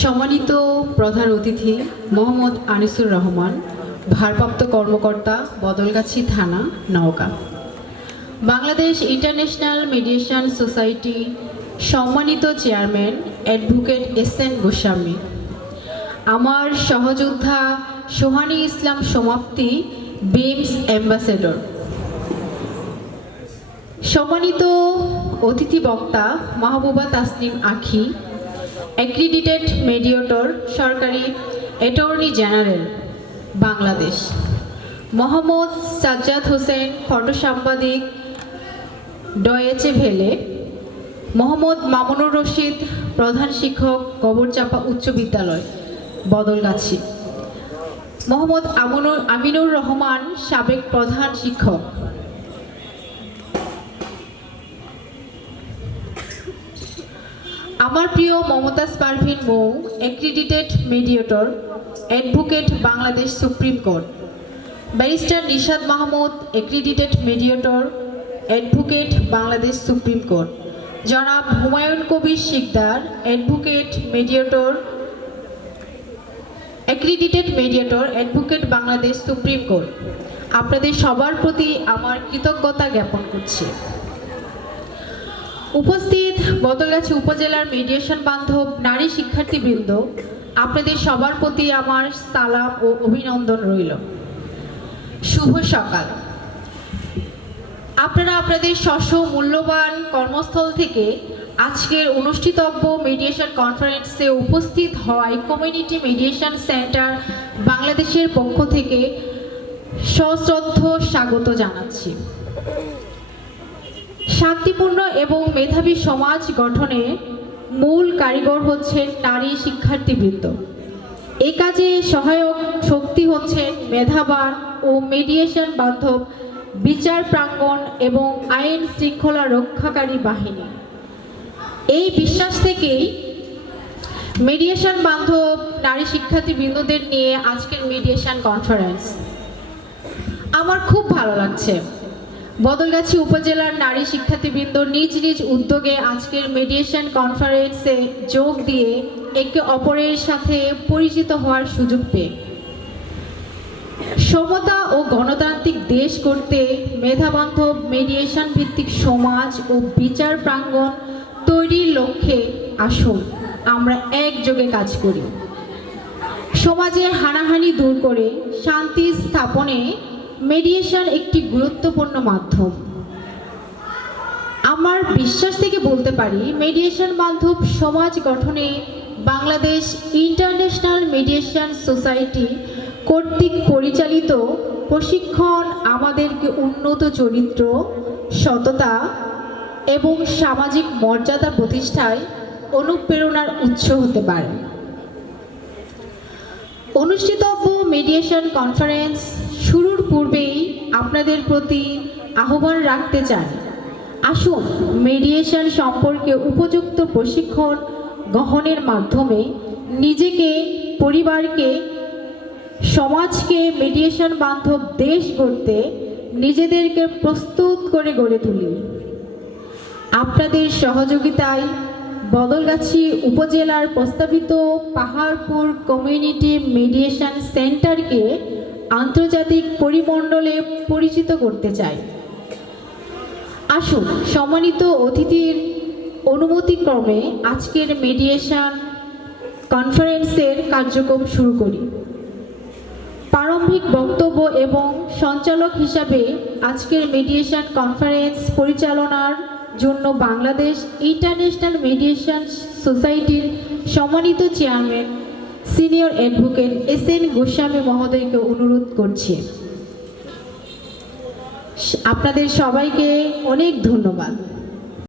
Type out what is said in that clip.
সম্মানিত প্রধান অতিথি মোহাম্মদ আনিসুর রহমান, ভারপ্রাপ্ত কর্মকর্তা, বদলগাছি থানা, Naogaon. Bangladesh international mediation society সম্মানিত চেয়ারম্যান অ্যাডভোকেট এস.এন. গোস্বামী, আমার সহযোদ্ধা সোহানী ইসলাম সমাপ্তি, বিমস অ্যাম্বাসেডর, সম্মানিত অতিথি বক্তা মাহবুবা তাসনিম আখি, অ্যাক্রিডিটেড মেডিয়েটর, সরকারি attorney general, Bangladesh, Mohammad Sajjad Hossain, photo সাংবাদিক, ডয়েচে ভেলে, মোহাম্মদ মামুনুর রশিদ, প্রধান শিক্ষক, গোবরচাপা উচ্চ বিদ্যালয়, বদলগাছি, মোহাম্মদ আমিনুর রহমান, সাবেক প্রধান শিক্ষক, আমার প্রিয় Mumtaz Parvin Mou, accredited mediator, advocate, Bangladesh supreme court, barrister Nishad Mahmud, accredited mediator, advocate, Bangladesh supreme court, জনাব Humayun Kabir Sikder, advocate, mediator, accredited mediator, advocate, Bangladesh supreme court, আপনাদের সবার প্রতি আমার কৃতজ্ঞতা জ্ঞাপন করছি। উপস্থিত বদলগাছি উপজেলার মিডিয়েশন বান্ধব নারী শিক্ষার্থীবৃন্দ, আপনাদের সবার প্রতি আমার সালাম ও অভিনন্দন রইল। শুভ সকাল। আপনারা আপনাদের মূল্যবান কর্মস্থল থেকে আজকের অনুষ্ঠিতব্য মিডিয়েশন কনফারেন্সে উপস্থিত হওয়ায় কমিউনিটি মিডিয়েশন সেন্টার বাংলাদেশের পক্ষ থেকে সশ্রদ্ধ স্বাগত জানাচ্ছি। শান্তিপূর্ণ এবং মেধাবী সমাজ গঠনে মূল কারিগর হচ্ছেন নারী শিক্ষার্থীবৃন্দ। এই কাজে সহায়ক শক্তি হচ্ছেন মেধাবান ও মিডিয়েশন বান্ধব বিচার প্রাঙ্গণ এবং আইন শৃঙ্খলা রক্ষাকারী বাহিনী। এই বিশ্বাস থেকেই মিডিয়েশন বান্ধব নারী শিক্ষার্থীবৃন্দদের নিয়ে আজকের মিডিয়েশন কনফারেন্স। আমার খুব ভালো লাগছে বদলগাছি উপজেলার নারী শিক্ষার্থীবৃন্দ নিজ নিজ উদ্যোগে আজকের মিডিয়েশন কনফারেন্সে যোগ দিয়ে একে অপরের সাথে পরিচিত হওয়ার সুযোগ পেয়ে সমতা ও গণতান্ত্রিক দেশ করতে মেধাবান্ধব মিডিয়েশন ভিত্তিক সমাজ ও বিচার প্রাঙ্গণ তৈরির লক্ষ্যে আসুন আমরা একযোগে কাজ করি। সমাজের হানাহানি দূর করে শান্তি স্থাপনে মিডিয়েশন একটি গুরুত্বপূর্ণ মাধ্যম। আমার বিশ্বাস থেকে বলতে পারি মিডিয়েশন বান্ধব সমাজ গঠনে বাংলাদেশ ইন্টারন্যাশনাল মিডিয়েশন সোসাইটি কর্তৃক পরিচালিত প্রশিক্ষণ আমাদেরকে উন্নত চরিত্র, সততা এবং সামাজিক মর্যাদা প্রতিষ্ঠায় অনুপ্রেরণার উৎস হতে পারে। অনুষ্ঠিতব্য মিডিয়েশন কনফারেন্স শুরুর পূর্বেই আপনাদের প্রতি আহ্বান রাখতে চাই, আসুন মিডিয়েশন সম্পর্কে উপযুক্ত প্রশিক্ষণ গ্রহণের মাধ্যমে নিজেকে, পরিবারকে, সমাজকে মিডিয়েশন বান্ধব দেশ গড়তে নিজেদেরকে প্রস্তুত করে গড়ে তুলি। আপনাদের সহযোগিতায় বদলগাছি উপজেলার প্রস্তাবিত পাহাড়পুর কমিউনিটি মিডিয়েশন সেন্টারকে আন্তর্জাতিক পরিমণ্ডলে পরিচিত করতে চাই। আসুন সম্মানিত অতিথির অনুমতিক্রমে আজকের মিডিয়েশন কনফারেন্সের কার্যক্রম শুরু করি। প্রারম্ভিক বক্তব্য এবং সঞ্চালক হিসাবে আজকের মিডিয়েশন কনফারেন্স পরিচালনার জন্য বাংলাদেশ ইন্টারন্যাশনাল মিডিয়েশন সোসাইটির সম্মানিত chairman senior advocate S N. Goswami মহোদয়কে অনুরোধ করছি। আপনাদের সবাইকে অনেক ধন্যবাদ।